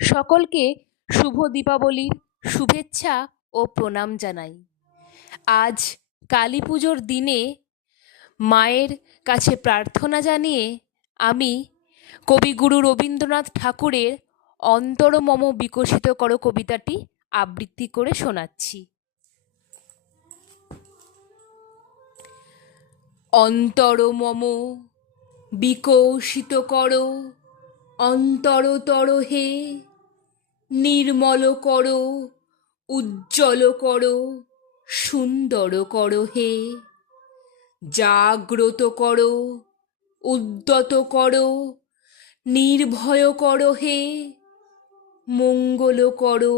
সকলকে শুভ দীপাবলির শুভেচ্ছা ও প্রণাম জানাই। আজ কালী পুজোর দিনে মায়ের কাছে প্রার্থনা জানিয়ে আমি কবিগুরু রবীন্দ্রনাথ ঠাকুরের অন্তর মম বিকশিত করো কবিতাটি আবৃত্তি করে শোনাচ্ছি। অন্তর মম বিকশিত করো অন্তরতর হে, নির্মল করো উজ্জ্বল করো সুন্দর করো হে, জাগ্রত করো উদ্যত করো নির্ভয় করো হে, মঙ্গল করো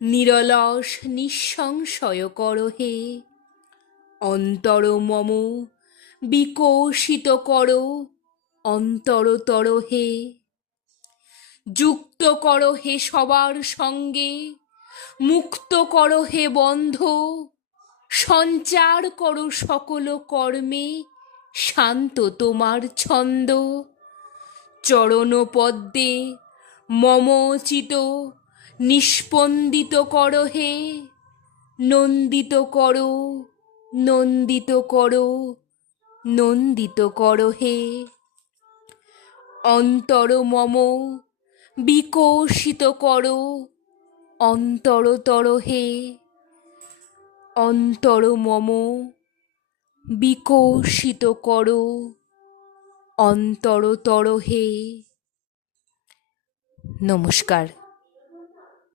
নিরলস নিঃসংশয় করো হে। অন্তর মম বিকশিত করো অন্তরতর হে, যুক্ত করো হে সবার সঙ্গে, মুক্ত করো হে বন্ধ, সঞ্চার করো সকল কর্মে শান্ত তোমার ছন্দ। চরণ পদ্মে মমচিত নিস্পন্দিত করো হে, নন্দিত করো নন্দিত করো নন্দিত করো হে। অন্তর মম বিকশিত করো অন্তরতর হে, অন্তর মম বিকশিত করো অন্তরতর হে। নমস্কার।